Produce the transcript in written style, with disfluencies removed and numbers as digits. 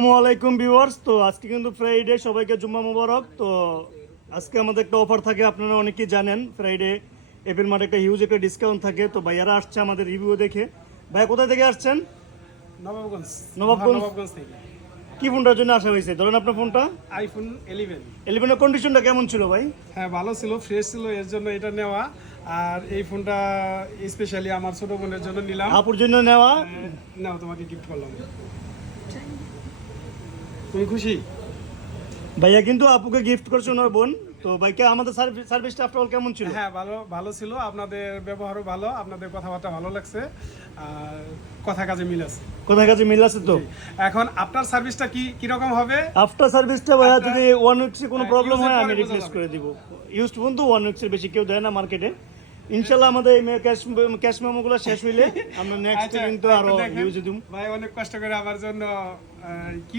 আসসালামু আলাইকুম ভিউয়ার্স। তো আজকে কিন্তু ফ্রাইডে, সবাইকে জুম্মা মুবারক। তো আজকে আমাদের একটা অফার থাকে, আপনারা অনেকেই জানেন ফ্রাইডে এপের মাঠে একটা হিউজ একটা ডিসকাউন্ট থাকে। তো ভাইয়ারা আসছে আমাদের রিভিউ দেখে। ভাইয়া কোথা থেকে আসছেন? নবাবগঞ্জ নবাবগঞ্জ। নবাবগঞ্জ থেকে। কি ফোনটার জন্য আসা হয়েছে? ধরেন আপনার ফোনটা আইফোন 11। 11 এর কন্ডিশনটা কেমন ছিল ভাই? হ্যাঁ, ভালো ছিল, ফ্রেশ ছিল, এর জন্য এটা নেওয়া। আর এই ফোনটা স্পেশালি আমার ছোট বোনের জন্য নিলাম। আপুর জন্য নেওয়া। নাও, তোমাকে গিফট করলাম। তুমি খুশি? ভাইয়া কিন্তু আপুকে গিফট করছে ওনার বোন। তো ভাইকে আমাদের সার্ভিসটা আফটার অল কেমন ছিল? হ্যাঁ, ভালো ভালো ছিল। আপনাদের ব্যবহারও ভালো, আপনাদের কথাবার্তা ভালো লাগছে, আর কথা কাজে মিল আছে। কোথায় কাছে মিল আছে তো? এখন আপনার সার্ভিসটা কি কিরকম হবে? আফটার সার্ভিসটা ভাইয়া যদি 1 উইকসে কোনো হ্যাঁ, প্রবলেম use এর হয় পরে আমি বোঝা রিপ্লেস যাবে। করে দিব। ইউজড ফোন তো 1 উইকসের বেশি কেউ দেয় না মার্কেটে। ইনশাআল্লাহ আমাদের এই ক্যাশ মেমোগুলো শেষ হইলে আমরা নেক্সট আচ্ছা, কিন্তু আরো দেখেন, ইউজে দিব। ভাই অনেক কষ্ট করে আমার জন্য কি